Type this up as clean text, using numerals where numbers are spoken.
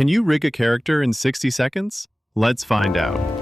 Can you rig a character in 60 seconds? Let's find out.